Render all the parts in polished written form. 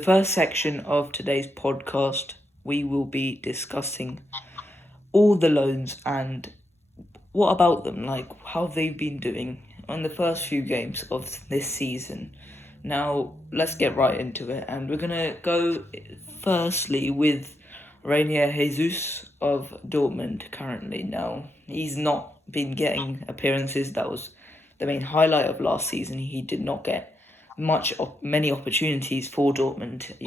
the first section of today's podcast, we will be discussing all the loans and what about them, like how they've been doing on the first few games of this season. Now, let's get right into it, and we're going to go firstly with Rainier Jesus of Dortmund currently. Now, he's not been getting appearances. That was the main highlight of last season. He did not get many opportunities for Dortmund,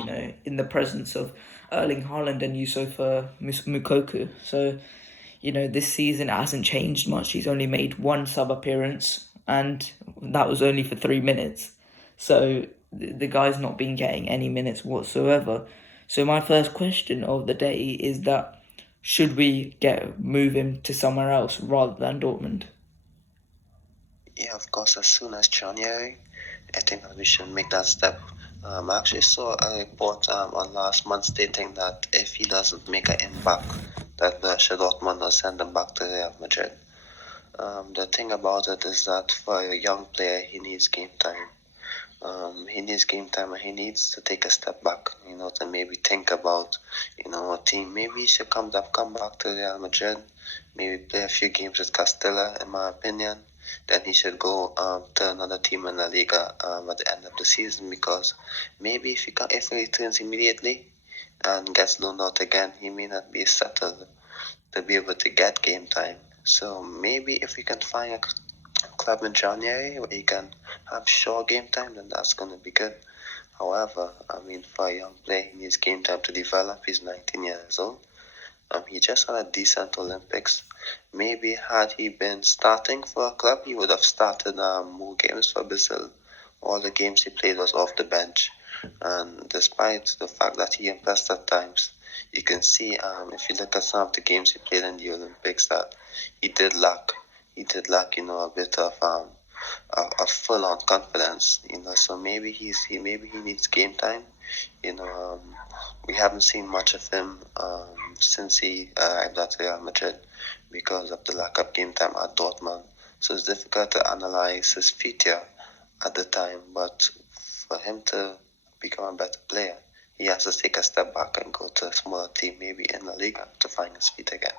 in the presence of Erling Haaland and Yusufa Moukoko. So, this season it hasn't changed much. He's only made one sub appearance, and that was only for 3 minutes. So the guy's not been getting any minutes whatsoever. So my first question of the day is that should we move him to somewhere else rather than Dortmund? Yeah, of course, as soon as January, I think that we should make that step. I actually saw a report on last month stating that if he doesn't make an impact, that Borussia Dortmund will send him back to Real Madrid. The thing about it is that for a young player, he needs game time. He needs game time, and he needs to take a step back, to maybe think about, a team. Maybe he should come back to Real Madrid, maybe play a few games with Castilla, in my opinion. Then he should go to another team in La Liga at the end of the season, because maybe if he returns immediately and gets loaned out again, he may not be settled to be able to get game time. So maybe if we can find a club in January where he can have short game time, then that's going to be good. However, for a young player, he needs game time to develop. He's 19 years old. He just had a decent Olympics. Maybe had he been starting for a club, he would have started more games for Brazil. All the games he played was off the bench. And despite the fact that he impressed at times, you can see if you look at some of the games he played in the Olympics that he did lack. A bit of a full-on confidence. So maybe he needs game time. We haven't seen much of him since he arrived at Real Madrid because of the lack of game time at Dortmund. So it's difficult to analyze his future at the time. But for him to become a better player, he has to take a step back and go to a smaller team, maybe in La Liga, to find his feet again.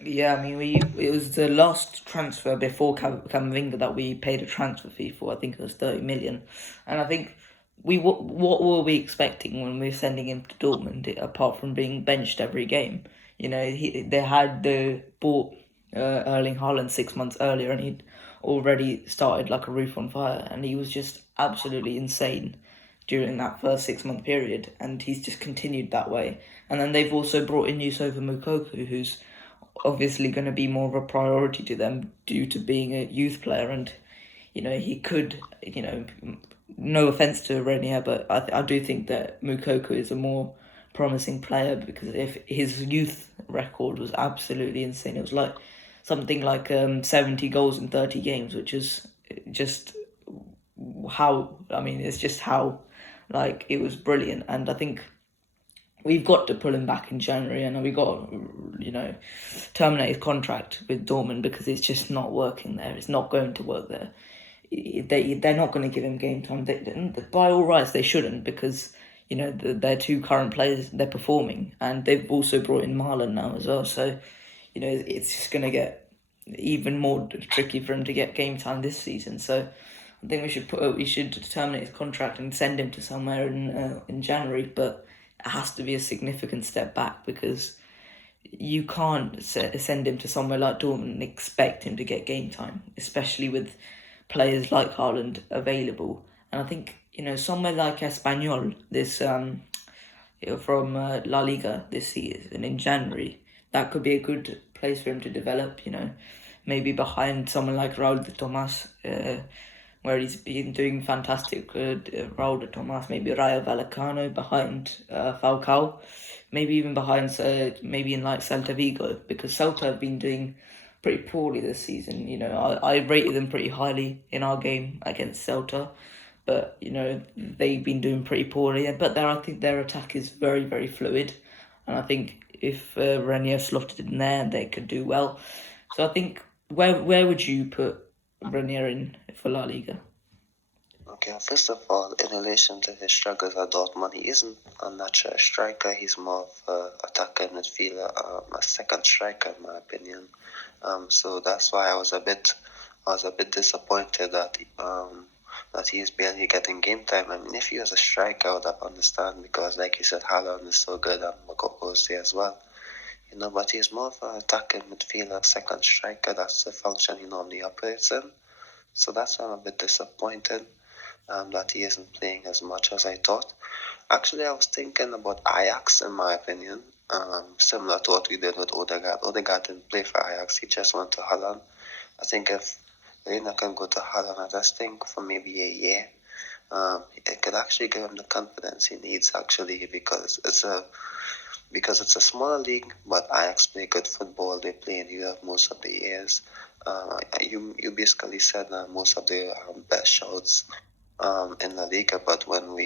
Yeah, it was the last transfer before Camavinga that we paid a transfer fee for. I think it was 30 million, and I think what were we expecting when we were sending him to Dortmund apart from being benched every game? They bought Erling Haaland 6 months earlier, and he'd already started like a roof on fire, and he was just absolutely insane during that first 6 month period, and he's just continued that way. And then they've also brought in Yusufa Moukoko, who's obviously going to be more of a priority to them due to being a youth player, and he could, no offense to Renier, but I do think that Moukoko is a more promising player, because if his youth record was absolutely insane. It was like something like 70 goals in 30 games, which is just it's just how, like, it was brilliant. And I think we've got to pull him back in January, and we got to, terminate his contract with Dortmund, because it's just not working there. It's not going to work there. They're not going to give him game time. By all rights, they shouldn't, because their two current players, they're performing, and they've also brought in Marlon now as well. So it's just going to get even more tricky for him to get game time this season. So I think we should terminate his contract and send him to somewhere in January, but it has to be a significant step back, because you can't send him to somewhere like Dortmund and expect him to get game time, especially with players like Haaland available. And I think, somewhere like Espanyol, this from La Liga this season in January, that could be a good place for him to develop, maybe behind someone like Raúl de Tomás, where he's been doing fantastic. Raúl de Tomás, maybe Rayo Vallecano behind Falcao, maybe even behind, maybe in like Celta Vigo, because Celta have been doing pretty poorly this season. I rated them pretty highly in our game against Celta, but they've been doing pretty poorly. But I think their attack is very, very fluid, and I think if Renier slotted in there, they could do well. So I think where would you put Renier in for La Liga? Okay, first of all, in relation to his struggles at Dortmund, he isn't a natural striker. He's more of an attacker midfielder, a second striker, in my opinion. So that's why I was a bit disappointed that he's barely getting game time. I mean, if he was a striker, I would have understand because, like you said, Haaland is so good and Makoko as well. But he's more of an attacking midfielder, second striker. That's the function he normally operates in. So that's why I'm a bit disappointed that he isn't playing as much as I thought. Actually, I was thinking about Ajax, in my opinion, similar to what we did with Odegaard. Odegaard didn't play for Ajax, he just went to Holland. I think if Reina can go to Holland, I just think for maybe a year, it could actually give him the confidence he needs, actually, because it's a smaller league, but Ajax play good football. They play in Europe most of the years. You basically said most of the best shots in La Liga, but when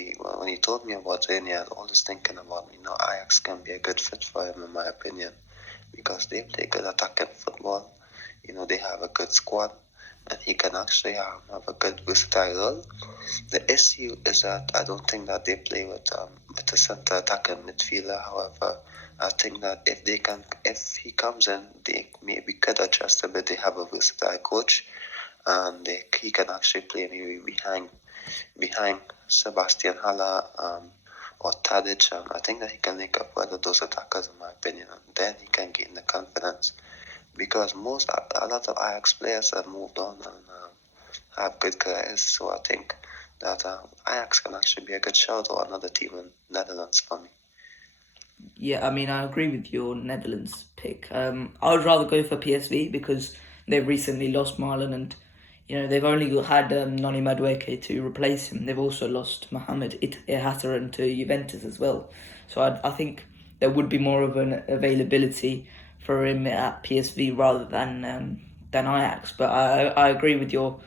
he told me about Rene, I was always thinking about Ajax can be a good fit for him, in my opinion, because they play good attacking football. They have a good squad, and he can actually have a good versatile role. The issue is that I don't think that they play with a centre attacking midfielder. However, I think that if he comes in, they maybe could adjust a bit. They have a versatile coach, and he can actually play maybe behind Sebastian Haller or Tadic. I think that he can link up with those attackers, in my opinion, and then he can gain the confidence. Because a lot of Ajax players have moved on and have good careers, so I think that Ajax can actually be a good shout or another team in Netherlands for me. Yeah, I mean, I agree with your Netherlands pick. I would rather go for PSV because they've recently lost Marlon and, they've only had Noni Madueke to replace him. They've also lost Mohamed Ihataren to Juventus as well. So I think there would be more of an availability for him at PSV rather than Ajax. But I agree with your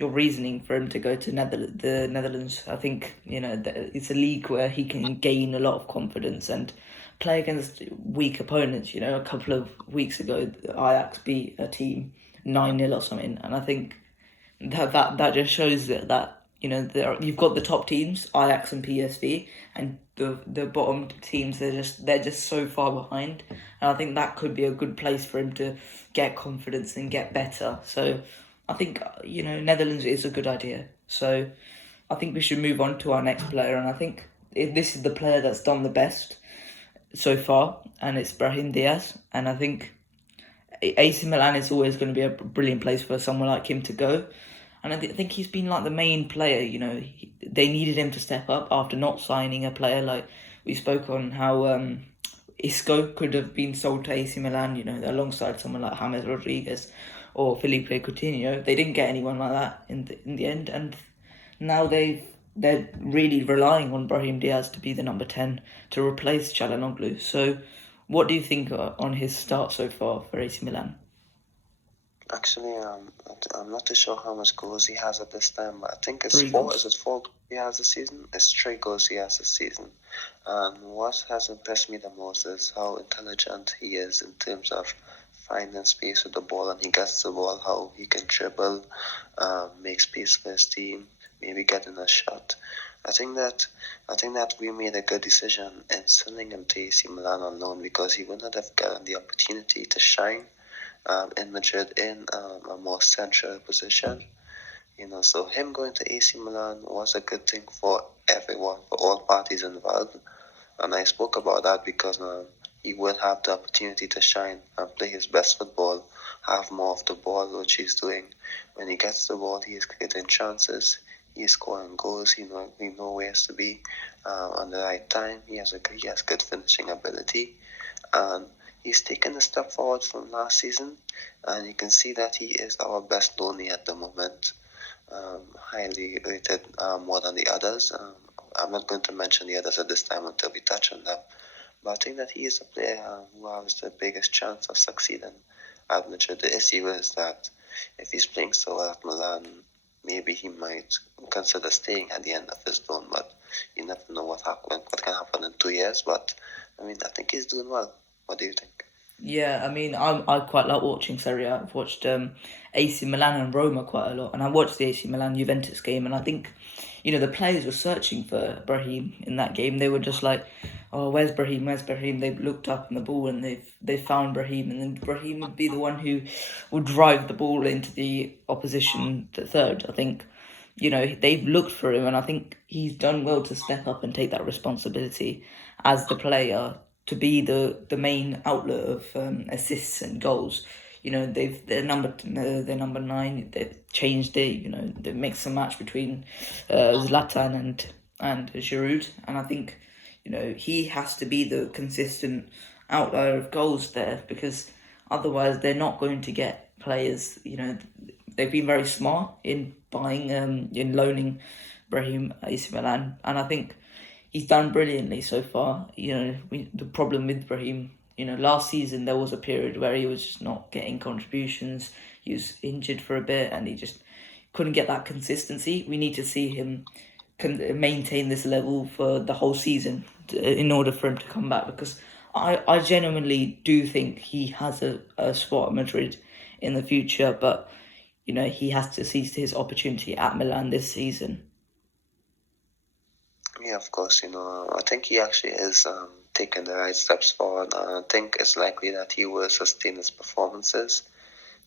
reasoning for him to go to the Netherlands. I think it's a league where he can gain a lot of confidence and play against weak opponents. A couple of weeks ago, Ajax beat a team 9-0 or something, and I think that just shows that you've got the top teams, Ajax and PSV, and the bottom teams they're just so far behind, and I think that could be a good place for him to get confidence and get better. So I think Netherlands is a good idea. So I think we should move on to our next player, and I think this is the player that's done the best so far, and it's Brahim Diaz. And I think AC Milan is always going to be a brilliant place for someone like him to go. And I think he's been like the main player. They needed him to step up after not signing a player. Like we spoke on how Isco could have been sold to AC Milan, alongside someone like James Rodriguez or Felipe Coutinho. They didn't get anyone like that in the end, and now they're really relying on Brahim Diaz to be the number 10 to replace Çalhanoğlu. So what do you think on his start so far for AC Milan? Actually, I'm not too sure how much goals he has at this time, but I think it's 3 four. goals. Is it 4 he has this season? It's 3 goals he has this season. And what has impressed me the most is how intelligent he is in terms of finding space with the ball, and he gets the ball, how he can dribble, make space for his team, maybe getting a shot. I think that we made a good decision in sending him to AC Milan on loan because he wouldn't have gotten the opportunity to shine in Madrid in a more central position. So him going to AC Milan was a good thing for everyone, for all parties involved. And I spoke about that because he would have the opportunity to shine and play his best football, have more of the ball, which he's doing. When he gets the ball, he is creating chances, he is scoring goals, he knows where he has to be on the right time. He has good finishing ability, and he's taken a step forward from last season, and you can see that he is our best loanee at the moment, highly rated more than the others. I'm not going to mention the others at this time until we touch on them, but I think that he is a player who has the biggest chance of succeeding at Madrid. The issue is that if he's playing so well at Milan, maybe he might consider staying at the end of his loan, but you never know what can happen in 2 years. But I mean, I think he's doing well. What do you think? Yeah, I mean, I quite like watching Serie A. I've watched AC Milan and Roma quite a lot, and I watched the AC Milan Juventus game, and I think the players were searching for Brahim in that game. They were just like, oh, where's Brahim? Where's Brahim? They looked up in the ball and they found Brahim, and then Brahim would be the one who would drive the ball into the opposition third. I think, they've looked for him, and I think he's done well to step up and take that responsibility as the player to be the main outlet of assists and goals. They're number 9. They've changed it. They mixed and match between Zlatan and Giroud, and I think he has to be the consistent outlier of goals there, because otherwise they're not going to get players. They've been very smart in buying in loaning Brahim AC Milan, and I think he's done brilliantly so far. The problem with Brahim, last season there was a period where he was just not getting contributions. He was injured for a bit and he just couldn't get that consistency. We need to see him maintain this level for the whole season in order for him to come back, because I genuinely do think he has a spot at Madrid in the future, but he has to seize his opportunity at Milan this season. Yeah, of course. I think he actually is taking the right steps forward. I think it's likely that he will sustain his performances,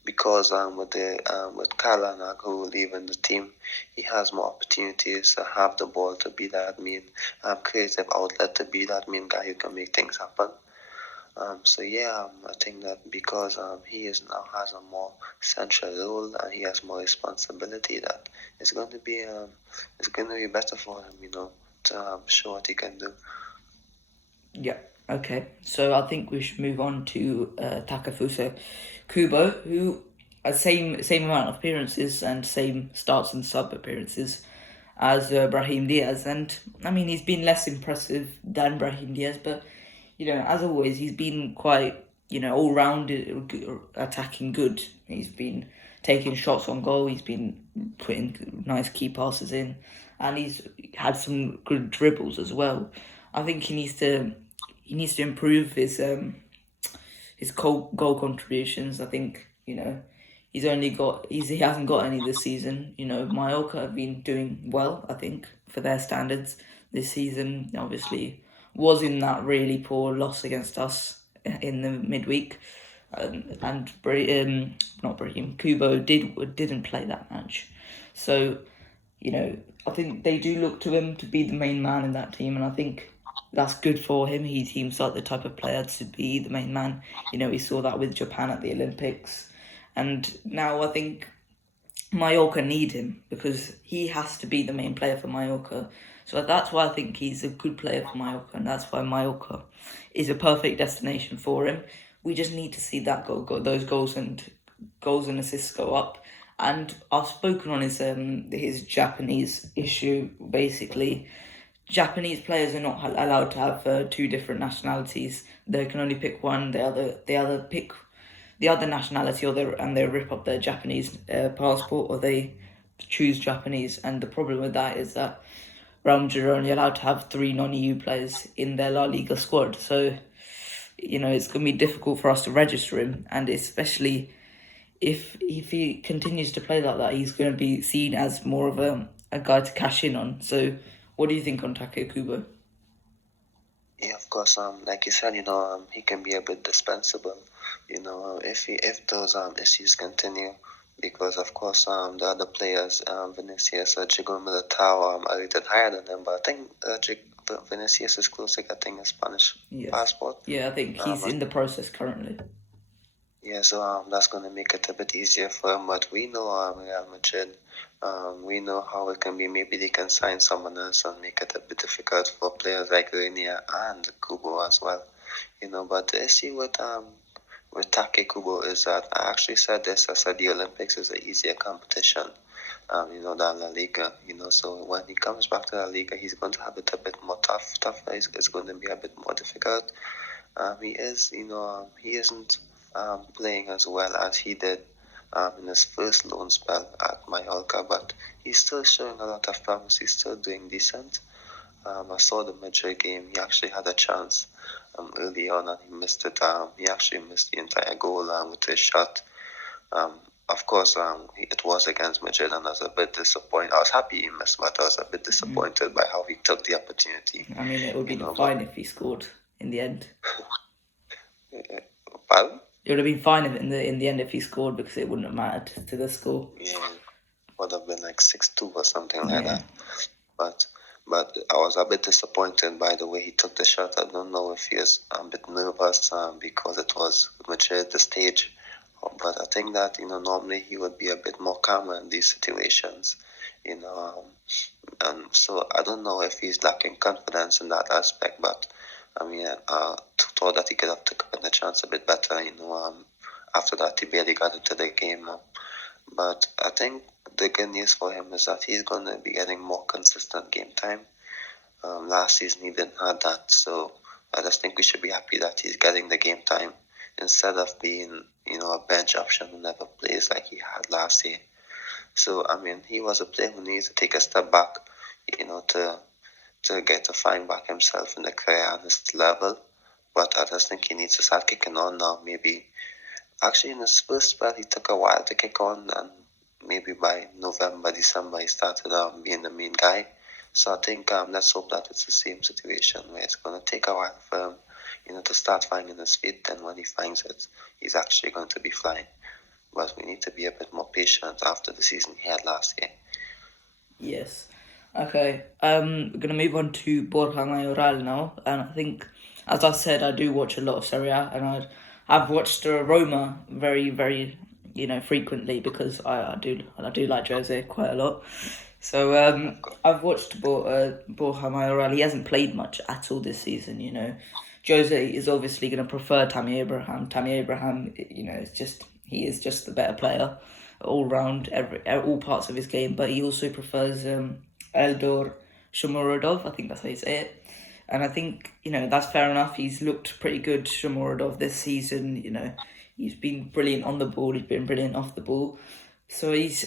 because with Kala Nagu leaving the team, he has more opportunities to have the ball, to be that main creative outlet, to be that main guy who can make things happen. I think that because he now has a more central role and he has more responsibility, that it's going to be better for him, to show what he can do. Yeah. Okay. So I think we should move on to Takefusa Kubo, who has same amount of appearances and same starts and sub appearances as Brahim Diaz, and I mean he's been less impressive than Brahim Diaz, but as always he's been quite all round attacking good. He's been taking shots on goal. He's been putting nice key passes in, and he's had some good dribbles as well. I think he needs to improve his goal contributions. I think he hasn't got any this season. Mallorca have been doing well, I think, for their standards this season. Obviously, was in that really poor loss against us in the midweek, and not Brahim Kubo didn't play that match, so I think they do look to him to be the main man in that team, and I think that's good for him. He seems like the type of player to be the main man. We saw that with Japan at the Olympics, and now I think Mallorca need him because he has to be the main player for Mallorca. So that's why I think he's a good player for Mallorca, and that's why Mallorca is a perfect destination for him. We just need to see that those goals and assists go up. And I've spoken on his Japanese issue. Basically, Japanese players are not allowed to have two different nationalities. They can only pick one. They either pick the other nationality, and they rip up their Japanese passport, or they choose Japanese. And the problem with that is that Real Madrid are only allowed to have 3 non-EU players in their La Liga squad. So, it's going to be difficult for us to register him, and especially if he continues to play like that, he's going to be seen as more of a guy to cash in on. So, what do you think on Take Kubo? Yeah, of course. Like you said, he can be a bit dispensable. If those issues continue, because of course the other players, Vinicius, Jigo Militao, are rated higher than him, but I think Vinicius is close to getting a Spanish passport. Yeah, I think he's in the process currently. Yeah, so that's going to make it a bit easier for him. But we know Real Madrid. We know how it can be. Maybe they can sign someone else and make it a bit difficult for players like Renier and Kubo as well. But the issue with Take Kubo is that I actually said this. I said the Olympics is an easier competition, than La Liga. So when he comes back to La Liga, he's going to have it a bit more tougher. It's going to be a bit more difficult. He isn't playing as well as he did in his first loan spell at Mallorca, but he's still showing a lot of promise. He's still doing decent. I saw the Madrid game. He actually had a chance early on and he missed it. He actually missed the entire goal with his shot. of course, it was against Madrid, and I was a bit disappointed. I was happy he missed, but I was a bit disappointed by how he took the opportunity. I mean, it would be But fine if he scored in the end. pardon? It would have been fine if in the end if he scored, because it wouldn't have mattered to the score. Yeah, would have been like 6-2 or something like that. But I was a bit disappointed by the way he took the shot. I don't know if he was a bit nervous because it was Madrid, the stage. But I think that, normally he would be a bit more calmer in these situations, and so I don't know if he's lacking confidence in that aspect. But I mean, I thought that he could have taken the chance a bit better. After that he barely got into the game. But I think the good news for him is that he's going to be getting more consistent game time. Last season he didn't have that, so I just think we should be happy that he's getting the game time instead of being, a bench option who never plays like he had last year. So I mean, he was a player who needs to take a step back, to get to find back himself in the career and his level. But I just think he needs to start kicking on now. Maybe actually in his first spell he took a while to kick on, and maybe by November, December he started being the main guy. So I think let's hope that it's the same situation where it's going to take a while for him, to start finding his feet. And when he finds it, he's actually going to be flying. But we need to be a bit more patient after the season he had last year. Yes. Okay. We're gonna move on to Borja Mayoral now, and I think, as I said, I do watch a lot of Serie A, and I've watched Roma very, very, frequently, because I do like Jose quite a lot. So I've watched Borja Mayoral. He hasn't played much at all this season. Jose is obviously going to prefer Tammy Abraham. Tammy Abraham, he is just the better player all round, all parts of his game. But he also prefers Eldor Shomurodov. I think that's how you say it. And I think, that's fair enough. He's looked pretty good, Shomurodov, this season. He's been brilliant on the ball. He's been brilliant off the ball. So he's,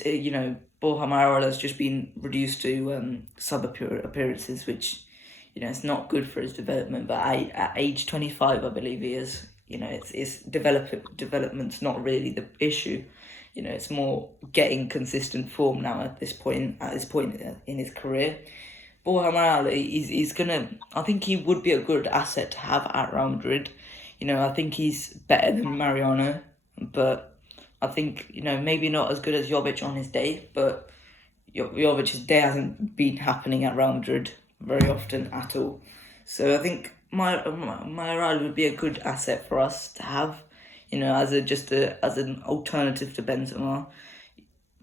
Borja Mayoral has just been reduced to sub appearances, which, it's not good for his development. But at age 25, I believe he is. It's development's not really the issue. It's more getting consistent form now at this point in his career. Borja Mayoral, he's gonna. I think he would be a good asset to have at Real Madrid. I think he's better than Mariano, but I think, maybe not as good as Jovic on his day, but Jovic's day hasn't been happening at Real Madrid very often at all. So I think Mayoral would be a good asset for us to have, as an alternative to Benzema.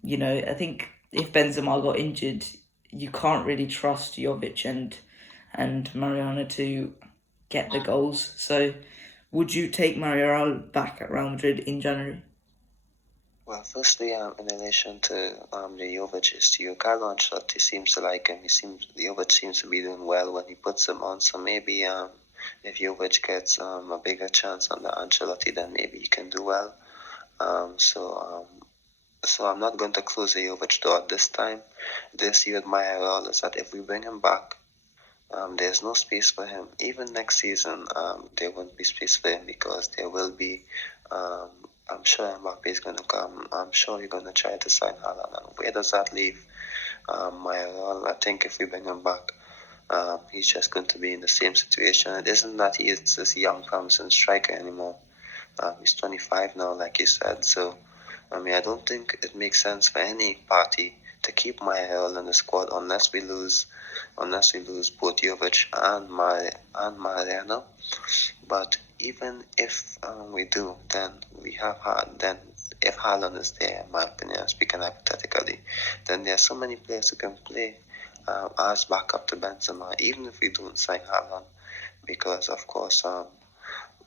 I think if Benzema got injured, you can't really trust Jovic and Mariano to get the goals. So would you take Mayoral back at Real Madrid in January? Well, firstly, in relation to the Jovic issue, Carlo Ancelotti seems to like him. Jovic seems to be doing well when he puts him on. So maybe if Jovic gets a bigger chance under Ancelotti, then maybe he can do well. So I'm not going to close the Jovic door at this time. This year with Mayoral is that if we bring him back, there's no space for him. Even next season, there won't be space for him, because there will be. I'm sure Mbappe is going to come. I'm sure you're going to try to sign Haaland. And where does that leave Mayoral? I think if we bring him back, he's just going to be in the same situation. It isn't that he is this young, promising striker anymore. He's 25 now, like you said. So, I don't think it makes sense for any party to keep Mayoral in the squad unless we lose both Jovic and Mariano. But even if we do, then if Haaland is there, in my opinion, speaking hypothetically, then there are so many players who can play as backup to Benzema, even if we don't sign Haaland, because of course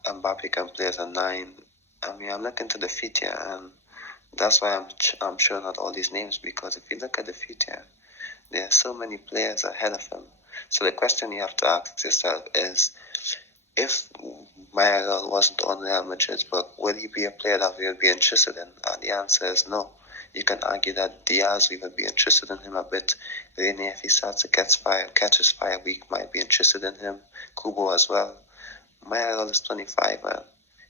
Mbappe can play as a 9. I'm looking to the future, and that's why I'm sure not all these names, because if you look at the future, there are so many players ahead of him. So the question you have to ask yourself is, if Mayoral wasn't on Real Madrid's book, would he be a player that we would be interested in? And the answer is no. You can argue that Diaz, we would be interested in him a bit. Rene, if he starts to catches fire, we might be interested in him. Kubo as well. Mayoral is 25, and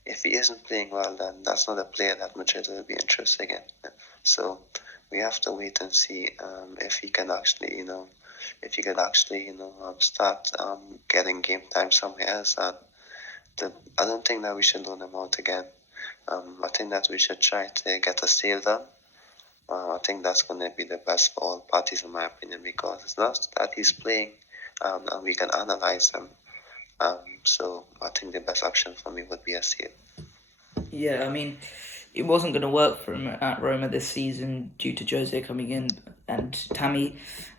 if he isn't playing well, then that's not a player that Madrid will be interested in. So we have to wait and see if he can actually, if he could actually, start getting game time somewhere else. And I don't think that we should loan him out again. I think that we should try to get a sale done. I think that's going to be the best for all parties, in my opinion, because it's not that he's playing and we can analyze him. So I think the best option for me would be a sale. Yeah, I mean, it wasn't going to work for him at Roma this season due to Jose coming in and Tammy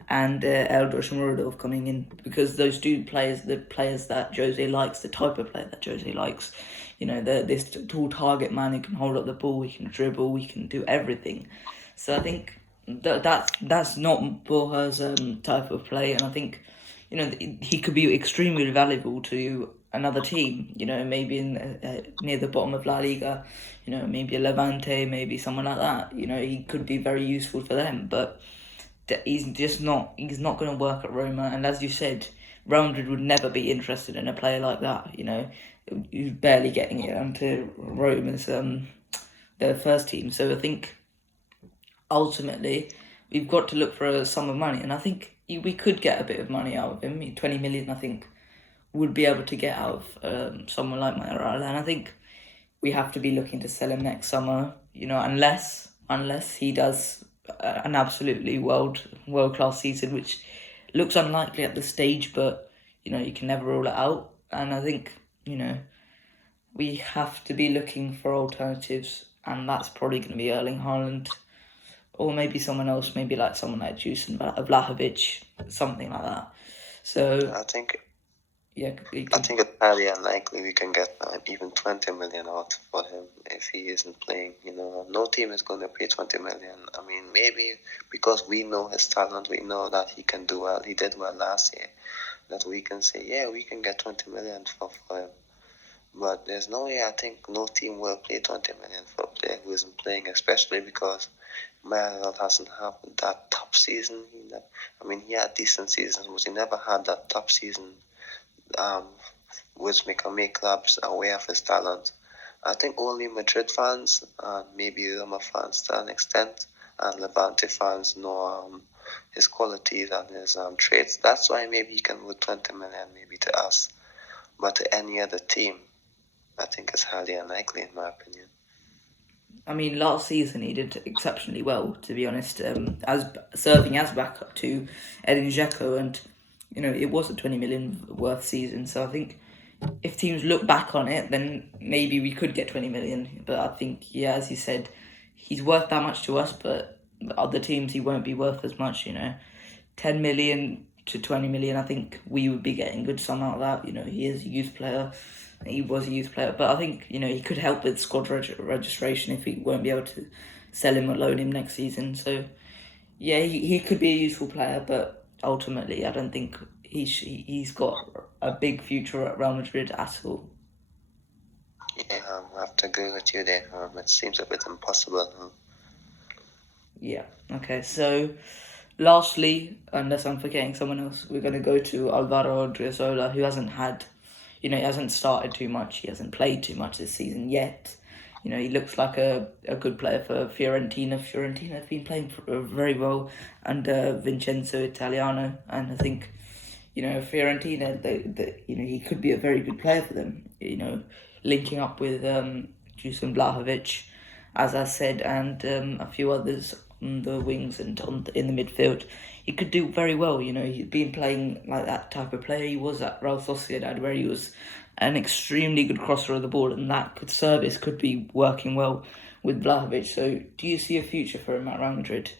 and Eldros Muradov coming in, because those two players, the players that Jose likes, the type of player that Jose likes, this tall target man who can hold up the ball, he can dribble, he can do everything. So I think that's not Borja's type of play, and I think he could be extremely valuable to another team, maybe in near the bottom of La Liga, maybe a Levante, maybe someone like that. He could be very useful for them, but he's not going to work at Roma. And as you said, Real Madrid would never be interested in a player like that. Who's barely getting it onto Roma's their first team. So I think ultimately we've got to look for a sum of money, and I think we could get a bit of money out of him. 20 million, I think, would be able to get out of someone like Villarreal, and I think we have to be looking to sell him next summer. Unless he does an absolutely world class season, which looks unlikely at this stage, but you can never rule it out. And I think we have to be looking for alternatives, and that's probably going to be Erling Haaland, or maybe someone else, maybe like someone like Dusan Vlahovic, something like that. So I think yeah, I think it's highly unlikely we can get even 20 million out for him if he isn't playing. No team is going to pay 20 million. I mean, maybe because we know his talent, we know that he can do well. He did well last year. That we can say, yeah, we can get 20 million for him. But there's no way, I think no team will pay 20 million for a player who isn't playing, especially because Villarreal hasn't had that top season. He had decent seasons, but he never had that top season, which can make clubs aware of his talent. I think only Madrid fans and maybe Roma fans to an extent, and Levante fans know his qualities and his traits. That's why maybe he can worth 20 million maybe to us, but to any other team, I think it's highly unlikely, in my opinion. I mean, last season he did exceptionally well, to be honest, as serving as backup to Edin Dzeko, and it was a 20 million worth season. So I think if teams look back on it, then maybe we could get 20 million. But I think, yeah, as you said, he's worth that much to us, but other teams he won't be worth as much. 10 million to 20 million, I think we would be getting good sum out of that. He is a youth player. He was a youth player, but I think he could help with squad registration if we won't be able to sell him or loan him next season. So yeah, he could be a useful player, but ultimately I don't think he's got a big future at Real Madrid at all. Yeah, I have to agree with you there. It seems a bit impossible. Yeah. Okay. So lastly, unless I'm forgetting someone else, we're going to go to Alvaro Odriozola, who hasn't had. He hasn't started too much. He hasn't played too much this season yet. He looks like a good player for Fiorentina. Fiorentina have been playing very well under Vincenzo Italiano, and I think, Fiorentina, he could be a very good player for them. Linking up with Dusan Vlahovic, as I said, and a few others on the wings and in the midfield. He could do very well. He's been playing like that type of player. He was at Real Sociedad, where he was an extremely good crosser of the ball, and that service could be working well with Vlahovic. So do you see a future for him at Real Madrid?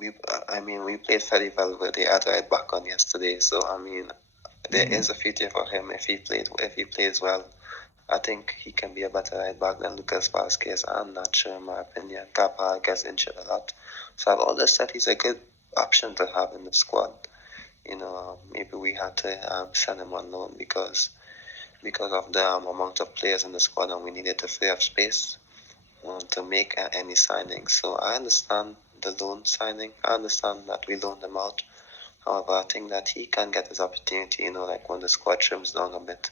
We played very well with the other right back on yesterday, so there is a future for him if he plays well. I think he can be a better right back than Lucas Vázquez. I'm not sure, in my opinion. Capa gets injured a lot, so I've always said he's a good option to have in the squad. Maybe we had to send him on loan because of the amount of players in the squad, and we needed to free up space to make any signings. So I understand the loan signing. I understand that we loaned him out. However, I think that he can get his opportunity, like when the squad trims down a bit.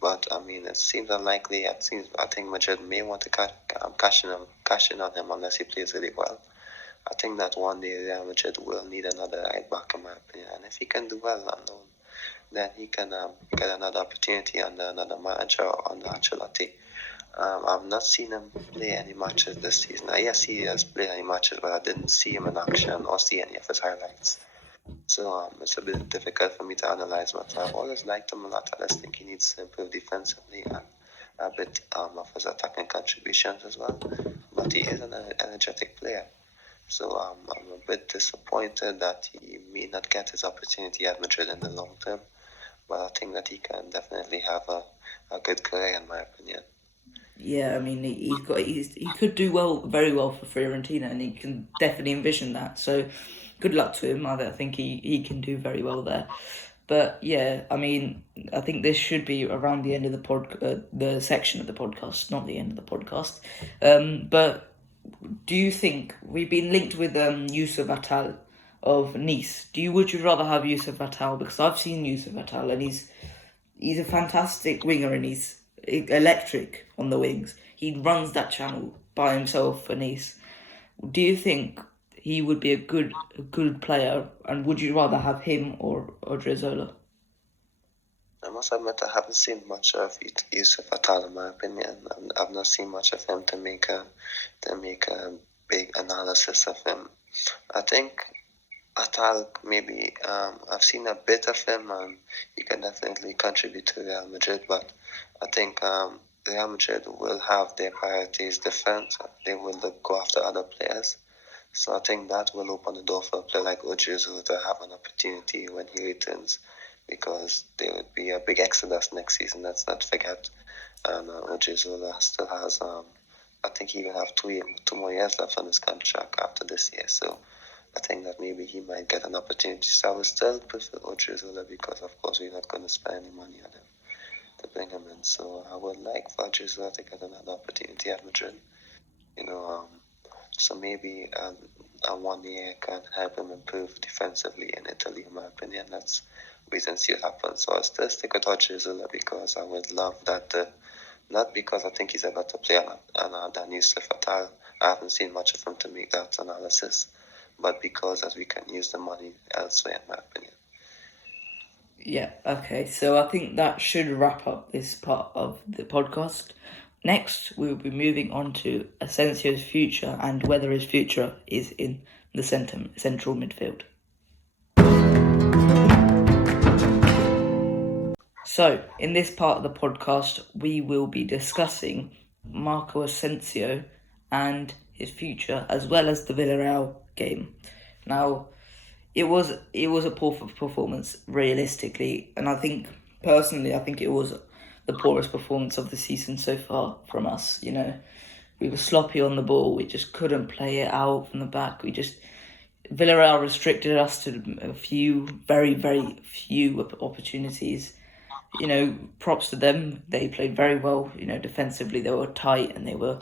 But I mean, it seems unlikely. I think Madrid may want to cash in on him unless he plays really well. I think that one day Real Madrid will need another right back, in my opinion. And if he can do well on loan, then he can get another opportunity under another manager or under Ancelotti. I've not seen him play any matches this season. Yes, he has played any matches, but I didn't see him in action or see any of his highlights. So it's a bit difficult for me to analyze, but I've always liked him a lot. I just think he needs to improve defensively and a bit of his attacking contributions as well. But he is an energetic player. So I'm a bit disappointed that he may not get his opportunity at Madrid in the long term. But I think that he can definitely have a good career, in my opinion. Yeah, I mean, he could do very well for Fiorentina, and he can definitely envision that. So, good luck to him. I think he can do very well there. But yeah, I mean, I think this should be around the end of the section of the podcast, not the end of the podcast. But do you think we've been linked with Yusuf Attal of Nice? Would you rather have Yusuf Attal? Because I've seen Yusuf Attal, and he's a fantastic winger, and he's electric on the wings. He runs that channel by himself for Nice. Do you think he would be a good player, and would you rather have him or Odriozola? I must admit I haven't seen much of Yusuf Attal, in my opinion. I've not seen much of him to make a big analysis of him. I think Attal, maybe I've seen a bit of him, and he can definitely contribute to Real Madrid. But I think Real Madrid will have their priorities defense. They will go after other players. So I think that will open the door for a player like Odriozola to have an opportunity when he returns, because there would be a big exodus next season. Let's not forget. And Odriozola still has, I think he will have 2 more years left on his contract after this year. So I think that maybe he might get an opportunity. So I would still prefer Odriozola, because of course we're not going to spend any money on him to bring him in. So I would like for Odriozola to get another opportunity at Madrid. So maybe a 1 year can help him improve defensively in Italy, in my opinion. Let's wait and see what happens. So I'll still stick with Odriozola, because I would love that. Not because I think he's a better player than Yusuf Attal. I haven't seen much of him to make that analysis, but because as we can use the money elsewhere, in my opinion. Yeah, okay. So I think that should wrap up this part of the podcast. Next, we will be moving on to Asensio's future and whether his future is in the central midfield. So, in this part of the podcast, we will be discussing Marco Asensio and his future, as well as the Villarreal game. Now, it was a poor performance, realistically, and I think it was the poorest performance of the season so far from us. We were sloppy on the ball. We just couldn't play it out from the back. Villarreal restricted us to a few, very, very few opportunities. Props to them. They played very well. Defensively they were tight and they were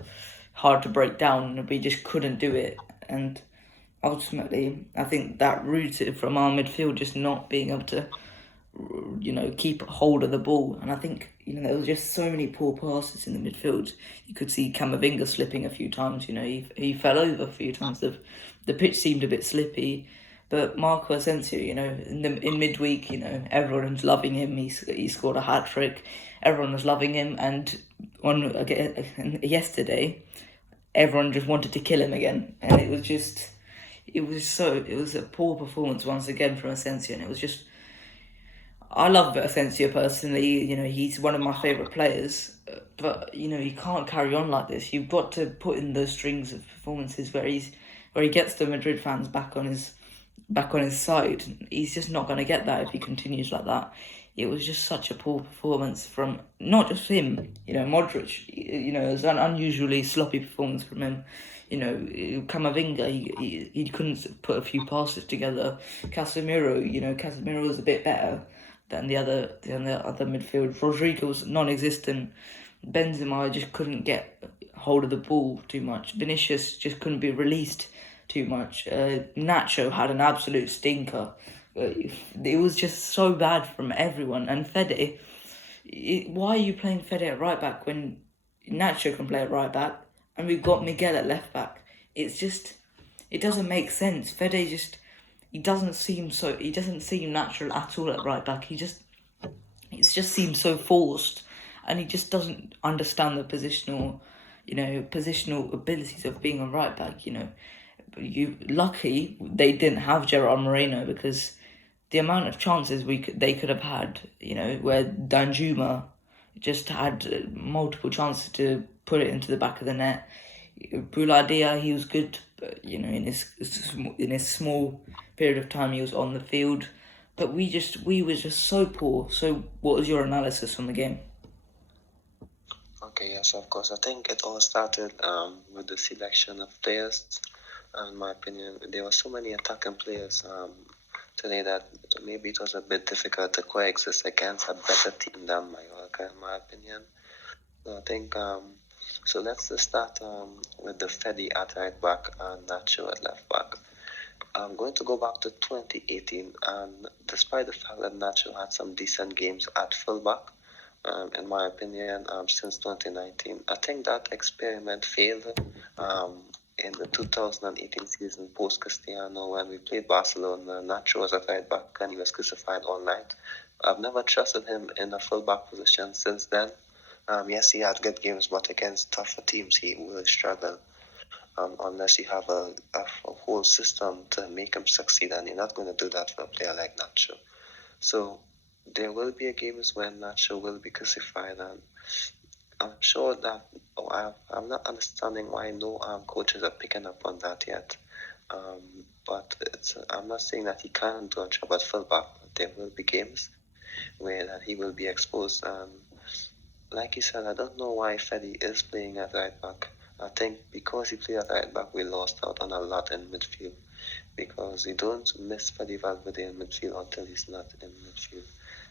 hard to break down, and we just couldn't do it. And ultimately, I think that rooted from our midfield just not being able to, keep hold of the ball. And I think, there were just so many poor passes in the midfield. You could see Camavinga slipping a few times. He fell over a few times. The pitch seemed a bit slippy. But Marco Asensio, in midweek, everyone's loving him. He scored a hat-trick. Everyone was loving him. And yesterday, everyone just wanted to kill him again. And it was a poor performance once again from Asensio. And it was just, I love Asensio personally. He's one of my favourite players. But, you can't carry on like this. You've got to put in those strings of performances where he gets the Madrid fans back on his side. He's just not going to get that if he continues like that. It was just such a poor performance from not just him, Modric. It was an unusually sloppy performance from him. Camavinga, he couldn't put a few passes together. Casemiro was a bit better than the other midfield. Rodrigo was non-existent. Benzema just couldn't get hold of the ball too much. Vinicius just couldn't be released too much. Nacho had an absolute stinker. It was just so bad from everyone. And Fede, Why are you playing Fede at right back when Nacho can play at right back and we've got Miguel at left back? It's just, it doesn't make sense. Fede just, he doesn't seem natural at all at right back. It just seems so forced, and he just doesn't understand the positional abilities of being a right back. Lucky they didn't have Gerard Moreno, because the amount of chances they could have had, where Danjuma just had multiple chances to put it into the back of the net. Bouladia, he was good, but in his small period of time he was on the field, but we were just so poor. So, what was your analysis from the game? Okay, yes, of course. I think it all started with the selection of players. In my opinion, there were so many attacking players today that maybe it was a bit difficult to coexist against a better team than Mallorca, in my opinion. So I think so. Let's just start with the Fede at right back and Nacho at left back. I'm going to go back to 2018, and despite the fact that Nacho had some decent games at fullback, in my opinion, since 2019, I think that experiment failed in the 2018 season post-Cristiano, when we played Barcelona. Nacho was at right back and he was crucified all night. I've never trusted him in a fullback position since then. Yes, he had good games, but against tougher teams, he will struggle. Unless you have a whole system to make him succeed, and you're not going to do that for a player like Nacho. So there will be games when Nacho will be crucified, and I'm sure that I'm not understanding why no coaches are picking up on that yet. But I'm not saying that he can't do a job at fullback. There will be games where that he will be exposed. Like you said, I don't know why Fede is playing at right back. I think because he played at right back, we lost out on a lot in midfield, because you don't miss Fede Valverde in midfield until he's not in midfield.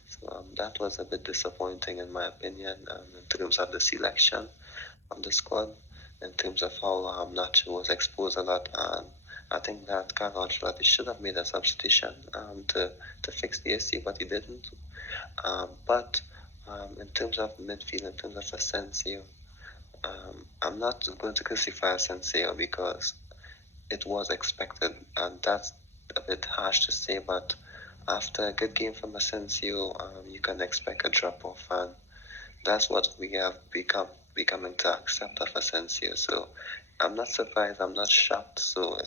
So that was a bit disappointing in my opinion, in terms of the selection of the squad, in terms of how Nacho was exposed a lot. And I think that Carlo Ancelotti should have made a substitution to fix the issue, but he didn't. But in terms of midfield, in terms of Asensio, I'm not going to crucify Asensio because it was expected, and that's a bit harsh to say, but after a good game from Asensio, you can expect a drop-off, and that's what we have becoming to accept of Asensio. So I'm not surprised, I'm not shocked, so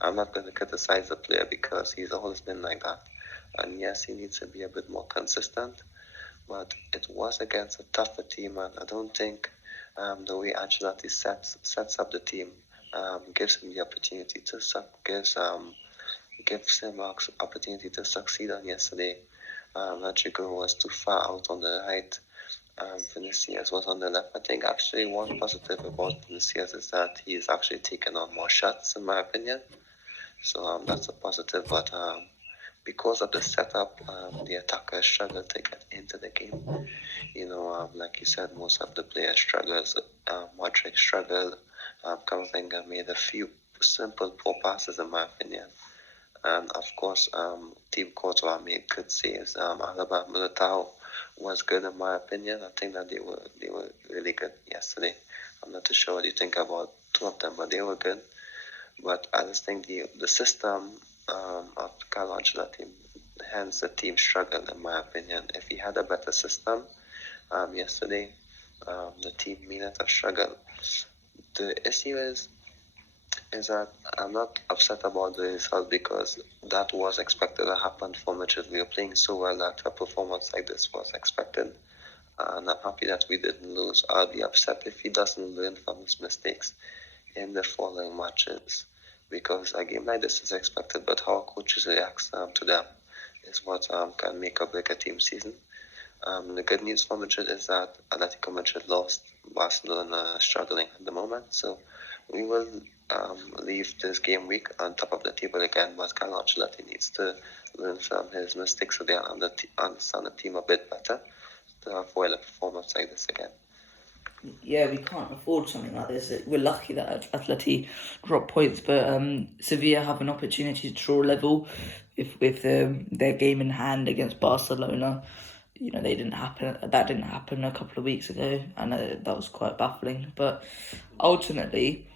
I'm not going to criticize the player because he's always been like that. And yes, he needs to be a bit more consistent, but it was against a tougher team, and I don't think the way Ancelotti sets up the team gives him the opportunity to gives him an opportunity to succeed on yesterday. Rodrigo was too far out on the right. Vinicius was on the left. I think actually one positive about Vinicius is that he is actually taking on more shots, in my opinion. So that's a positive, but because of the setup, the attackers struggle to get into the game. Like you said, most of the players struggles. Modric struggled. Camavinga made a few simple poor passes, in my opinion. And of course, Team Courtois made good saves. Alaba Militao was good, in my opinion. I think that they were really good yesterday. I'm not too sure what you think about two of them, but they were good. But I just think the system of Carlo Ancelotti, hence the team struggled, in my opinion. If he had a better system yesterday, the team may not have struggled. The issue is that I'm not upset about the result because that was expected to happen for Madrid. We were playing so well that a performance like this was expected. And I'm happy that we didn't lose. I'll be upset if he doesn't learn from his mistakes in the following matches, because a game like this is expected, but how coaches react to them is what can make or break a team season. The good news for Madrid is that Atletico Madrid lost. Barcelona struggling at the moment, so we will leave this game week on top of the table again, but Carlo Ancelotti needs to learn from his mistakes so they understand the team a bit better to avoid a performance like this again. Yeah, we can't afford something like this. We're lucky that Atleti dropped points, but Sevilla have an opportunity to draw level with their game in hand against Barcelona. they didn't happen. That didn't happen a couple of weeks ago, and that was quite baffling. But ultimately,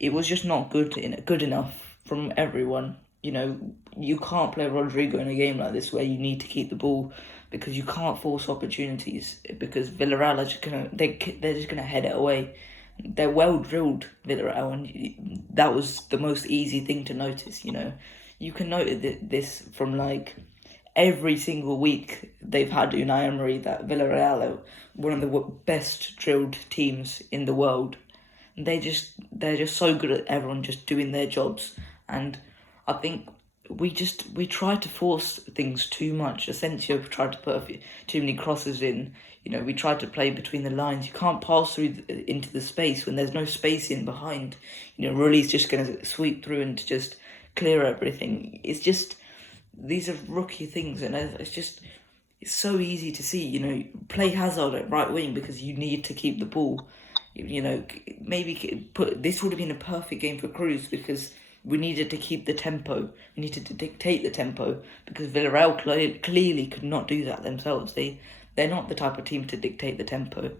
it was just not good enough from everyone. You can't play Rodrigo in a game like this where you need to keep the ball, because you can't force opportunities, because Villarreal are just they're just gonna head it away. They're well drilled, Villarreal, and that was the most easy thing to notice. You can notice this from like every single week they've had Unai Emery, that Villarreal are one of the best drilled teams in the world. They're just so good at everyone just doing their jobs, and I think we tried to force things too much. Asensio tried to put too many crosses in. We tried to play between the lines. You can't pass through into the space when there's no space in behind. Rulli's just going to sweep through and just clear everything. It's just, these are rookie things, and it's so easy to see. Play Hazard at right wing because you need to keep the ball. Maybe this would have been a perfect game for Cruz, because we needed to keep the tempo. We needed to dictate the tempo, because Villarreal clearly could not do that themselves. They're not the type of team to dictate the tempo.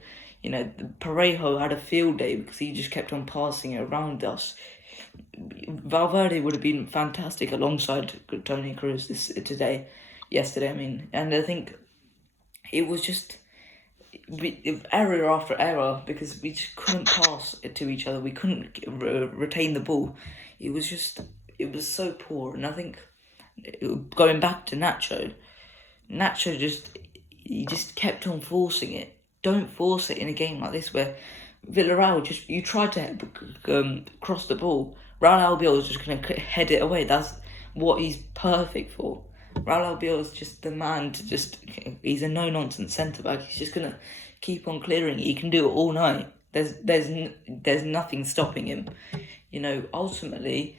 Parejo had a field day because he just kept on passing around us. Valverde would have been fantastic alongside Toni Kroos yesterday. And I think it was just error after error, because we just couldn't pass it to each other. We couldn't retain the ball. It was so poor. And I think, going back to Nacho just kept on forcing it. Don't force it in a game like this where Villarreal you tried to cross the ball. Raul Albiol is just going to head it away. That's what he's perfect for. Raul Albiol is just the man he's a no-nonsense centre-back. He's just going to keep on clearing. He can do it all night. There's nothing stopping him. Ultimately,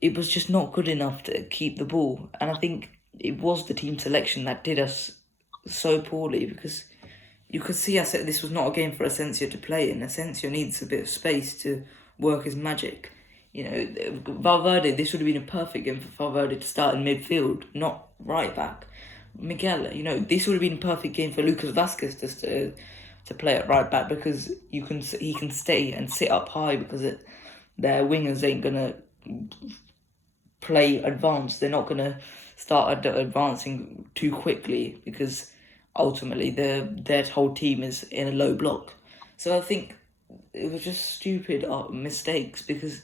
it was just not good enough to keep the ball. And I think it was the team selection that did us so poorly, because you could see this was not a game for Asensio to play in. Asensio needs a bit of space to work his magic. Valverde, this would have been a perfect game for Valverde to start in midfield, not right back. Miguel, this would have been a perfect game for Lucas Vazquez to play at right back, because he can stay and sit up high, because their wingers ain't gonna play advanced. They're not gonna start advancing too quickly, because ultimately their whole team is in a low block. So I think it was just stupid mistakes, because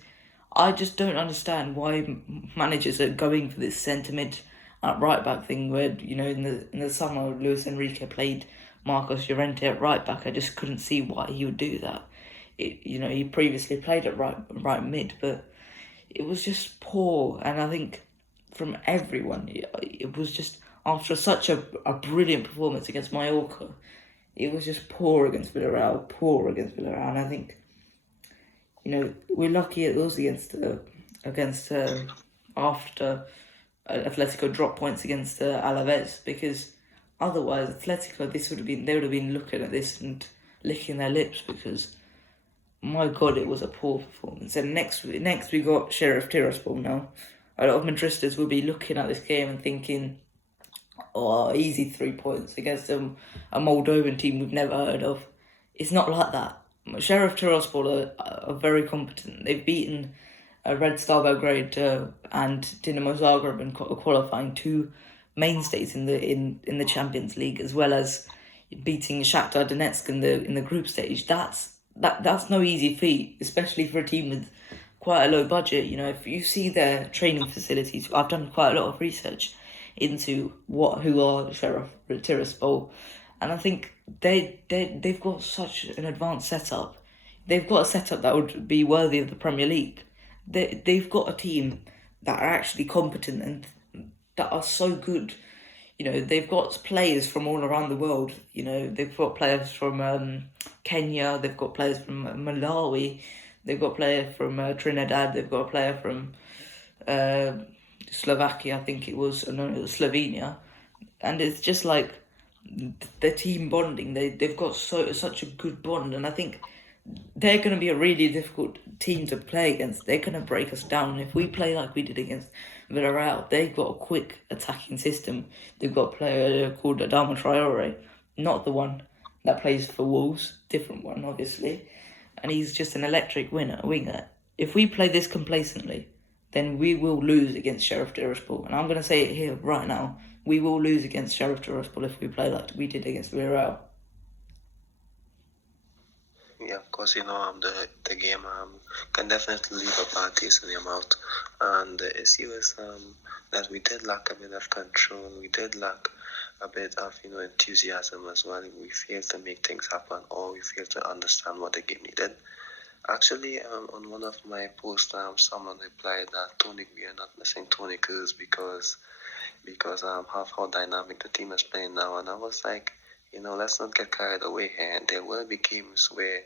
I just don't understand why managers are going for this centre mid at right back thing, where in the summer Luis Enrique played Marcos Llorente at right back. I just couldn't see why he would do that. He previously played at right mid, but it was just poor. And I think from everyone, it was just, after such a brilliant performance against Mallorca, it was just poor against Villarreal. And I think, we're lucky it was against after Atletico dropped points against Alaves, because otherwise Atletico, they would have been looking at this and licking their lips, because my God, it was a poor performance. And next we got Sheriff Tiraspol now. A lot of Madristas will be looking at this game and thinking, oh, easy 3 points against a Moldovan team we've never heard of. It's not like that. Sheriff Tiraspol are very competent. They've beaten Red Star Belgrade and Dinamo Zagreb in qualifying, two mainstays in the Champions League, as well as beating Shakhtar Donetsk in the group stage. That's no easy feat, especially for a team with quite a low budget. If you see their training facilities, I've done quite a lot of research into who are Sheriff Tiraspol, and I think they've got such an advanced setup. They've got a setup that would be worthy of the Premier League. They've got a team that are actually competent and that are so good. They've got players from all around the world. They've got players from Kenya, they've got players from Malawi, they've got players from Trinidad, they've got a player from Slovakia, I think it was Slovenia. And it's just like the team bonding. They've got such a good bond, and I think they're going to be a really difficult team to play against. They're going to break us down. If we play like we did against Villarreal, they've got a quick attacking system. They've got a player called Adama Traore, not the one that plays for Wolves, different one, obviously. And he's just an electric winger. If we play this complacently, then we will lose against Sheriff Tiraspol. And I'm going to say it here right now. We will lose against Sheriff Tiraspol if we play like we did against Villarreal. Yeah, of course, the game can definitely leave a bad taste in your mouth. And the issue is that we did lack a bit of control. We did lack a bit of enthusiasm as well. We failed to make things happen, or we failed to understand what the game needed. Actually, on one of my posts, someone replied that we are not missing Tony Cruz because of how dynamic the team is playing now. And I was like, let's not get carried away here. There will be games where,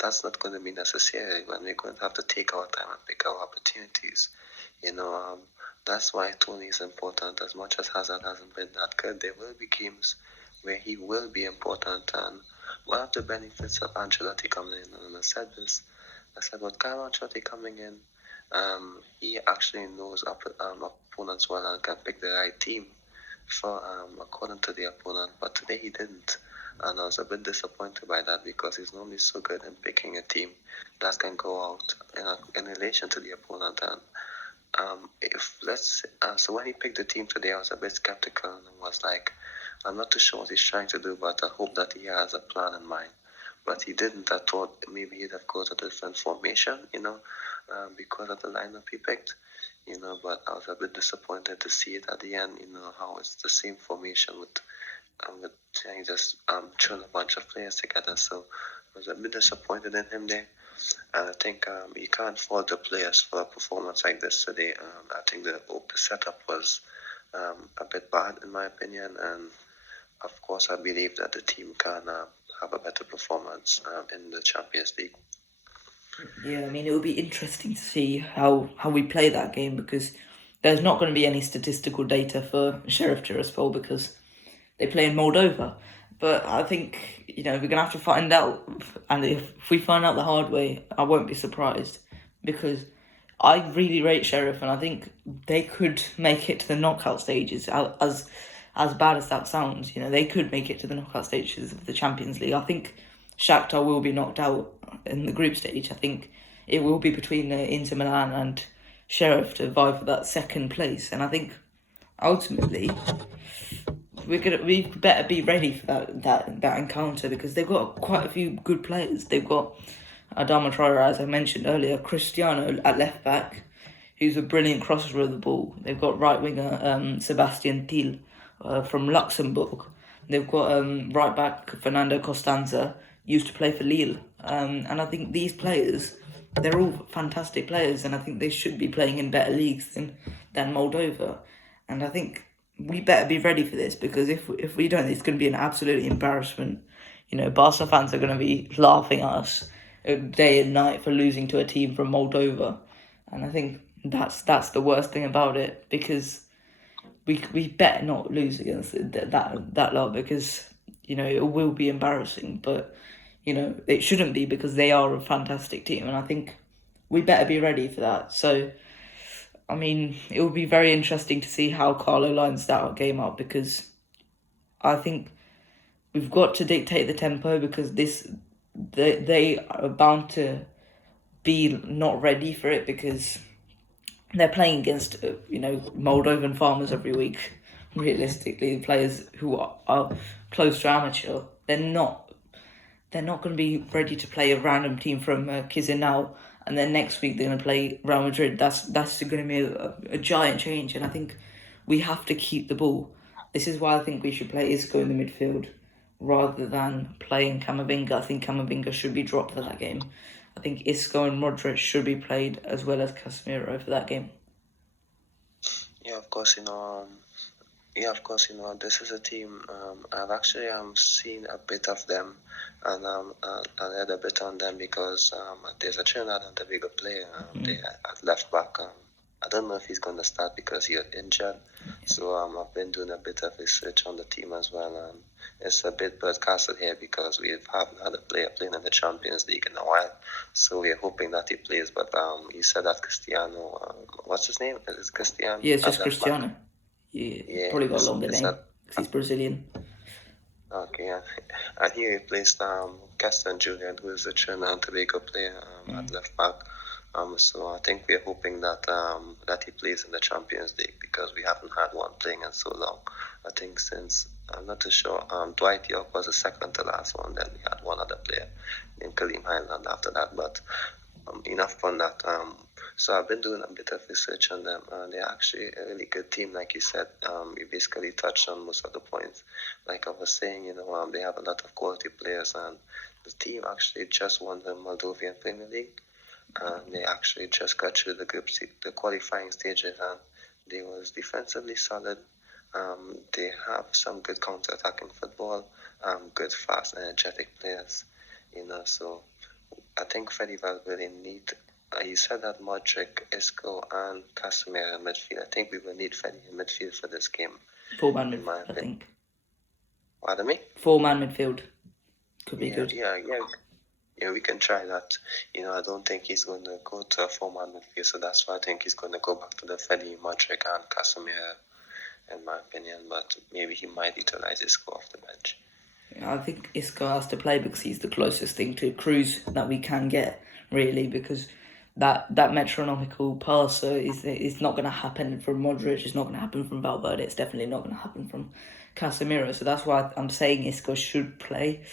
that's not going to be necessary, when we're going to have to take our time and pick our opportunities. That's why Tony is important. As much as Hazard hasn't been that good, there will be games where he will be important. And one of the benefits of Ancelotti coming in, and I said, with Carlo Ancelotti coming in, he actually knows opponents well and can pick the right team for according to the opponent. But today he didn't, and I was a bit disappointed by that, because he's normally so good in picking a team that can go out in relation to the opponent. And so when he picked the team today, I was a bit skeptical and was like, I'm not too sure what he's trying to do, but I hope that he has a plan in mind. But he didn't. I thought maybe he'd have got a different formation, because of the lineup he picked, but I was a bit disappointed to see it at the end, how it's the same formation with just throwing a bunch of players together. So I was a bit disappointed in him there. And I think you can't fault the players for a performance like this today. I think the setup was a bit bad, in my opinion. And of course, I believe that the team can have a better performance in the Champions League. Yeah, I mean, it will be interesting to see how we play that game, because there's not going to be any statistical data for Sheriff Tiraspol because they play in Moldova. But I think, we're going to have to find out. And if we find out the hard way, I won't be surprised, because I really rate Sheriff, and I think they could make it to the knockout stages. As bad as that sounds, they could make it to the knockout stages of the Champions League. I think Shakhtar will be knocked out in the group stage. I think it will be between Inter Milan and Sheriff to vie for that second place. And I think ultimately we better be ready for that encounter, because they've got quite a few good players. They've got Adama Traore, as I mentioned earlier, Cristiano at left back, who's a brilliant crosser of the ball. They've got right winger Sebastian Thiel from Luxembourg. They've got right back Fernando Costanza, used to play for Lille. And I think these players, they're all fantastic players, and I think they should be playing in better leagues than Moldova. And I think we better be ready for this, because if we don't, it's going to be an absolute embarrassment. Barca fans are going to be laughing at us day and night for losing to a team from Moldova. And I think that's the worst thing about it, because we better not lose against that lot, because it will be embarrassing. But it shouldn't be, because they are a fantastic team, and I think we better be ready for that. So I mean, it will be very interesting to see how Carlo lines that game up, because I think we've got to dictate the tempo, because they are bound to be not ready for it, because they're playing against Moldovan farmers every week. Realistically, players who are close to amateur, they're not going to be ready to play a random team from Chisinau, and then next week they're going to play Real Madrid. That's going to be a giant change, and I think we have to keep the ball. This is why I think we should play Isco in the midfield rather than playing Camavinga. I think Camavinga should be dropped for that game. I think Isco and Modric should be played, as well as Casemiro, for that game. Yeah, of course, this is a team. I've actually seen a bit of them, and I read a bit on them, because there's a Trinidad and Tobago player they at left back. I don't know if he's going to start because he got injured. So I've been doing a bit of research on the team as well, and it's a bit broadcasted here because we haven't had a player playing in the Champions League in a while. So we're hoping that he plays. But he said that Cristiano, what's his name? Is it Cristiano? Yeah, it's just Cristiano. He's probably got a longer name because he's Brazilian. Okay, yeah. And he replaced Gaston Julian, who is a Trinidad and Tobago player at left back. So I think we're hoping that that he plays in the Champions League because we haven't had one playing in so long. I think since, I'm not too sure, Dwight York was the second to last one, then we had one other player named Kareem Highland after that, but enough on that. So I've been doing a bit of research on them. They're actually a really good team, like you said. You basically touched on most of the points. Like I was saying, they have a lot of quality players, and the team actually just won the Moldovan Premier League. And they actually just got through the qualifying stages, and they was defensively solid. They have some good counter-attacking football, good, fast, energetic players. So I think Freddy Valverde need. You said that Modric, Isco, and Casemiro in midfield. I think we will need Freddy in midfield for this game. 4-man midfield, I think. Pardon me? 4-man midfield could be good. Yeah, we can try that. I don't think he's going to go to a 4-man midfield, so that's why I think he's going to go back to the Freddy, Modric, and Casemiro, in my opinion. But maybe he might utilize Isco off the bench. I think Isco has to play because he's the closest thing to Cruz that we can get, really, because that metronomical passer is not going to happen from Modric, it's not going to happen from Valverde, it's definitely not going to happen from Casemiro. So that's why I'm saying Isco should play.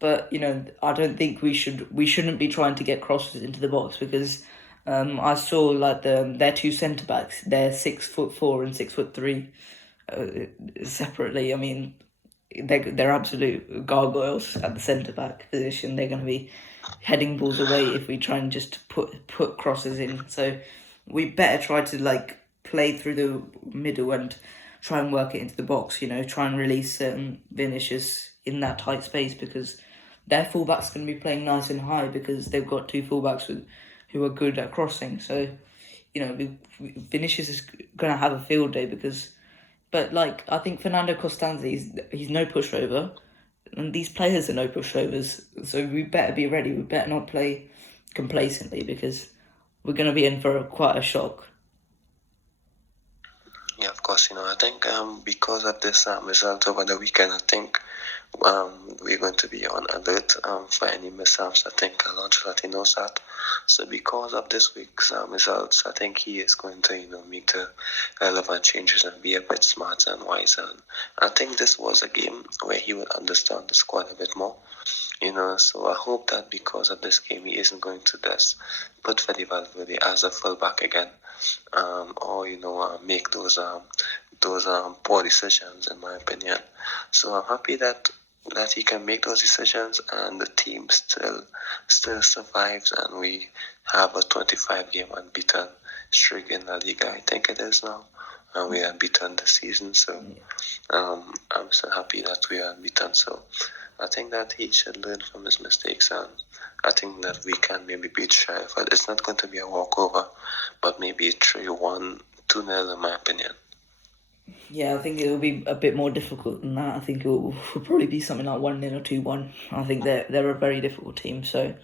But, I don't think we shouldn't be trying to get crosses into the box because I saw like their two centre-backs, they're 6'4" and 6'3" separately. I mean, they're absolute gargoyles at the centre-back position. They're going to be heading balls away if we try and just put crosses in. So we better try to play through the middle and try and work it into the box, try and release Vinicius in that tight space because their fullback's going to be playing nice and high because they've got two fullbacks who are good at crossing. So, Vinicius is going to have a field day but I think Fernando Costanza, he's no pushover, and these players are no pushovers. So we better be ready. We better not play complacently because we're going to be in for quite a shock. Yeah, of course. I think because of this result over the weekend, I think we're going to be on alert for any mishaps. I think Ancelotti knows that. So because of this week's results, I think he is going to make the relevant changes and be a bit smarter and wiser. And I think this was a game where he would understand the squad a bit more. So I hope that because of this game, he isn't going to just put Freddy Valverde as a fullback again, or make those poor decisions, in my opinion. So I'm happy that he can make those decisions and the team still survives and we have a 25-game unbeaten streak in La Liga. I think it is now, and we are unbeaten this season. So I'm so happy that we are unbeaten. So I think that he should learn from his mistakes, and I think that we can maybe beat Sheffield. It's not going to be a walkover, but maybe 3-1, 2-0 in my opinion. Yeah, I think it will be a bit more difficult than that. I think it will probably be something like 1-0 or 2-1. I think they're a very difficult team. So,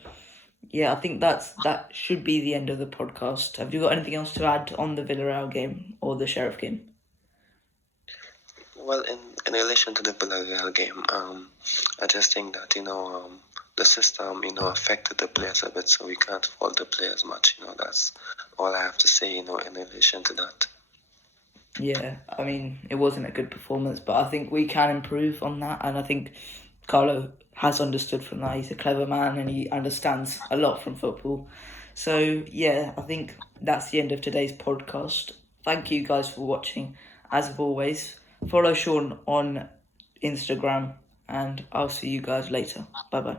yeah, I think that should be the end of the podcast. Have you got anything else to add on the Villarreal game or the Sheriff game? Well, in relation to the Villarreal game, I just think that, the system, affected the players a bit, so we can't fault the players much. That's all I have to say, in relation to that. Yeah, I mean, it wasn't a good performance, but I think we can improve on that, and I think Carlo has understood from that. He's a clever man, and he understands a lot from football. So, yeah, I think that's the end of today's podcast. Thank you guys for watching. As always, follow Sean on Instagram, and I'll see you guys later. Bye-bye.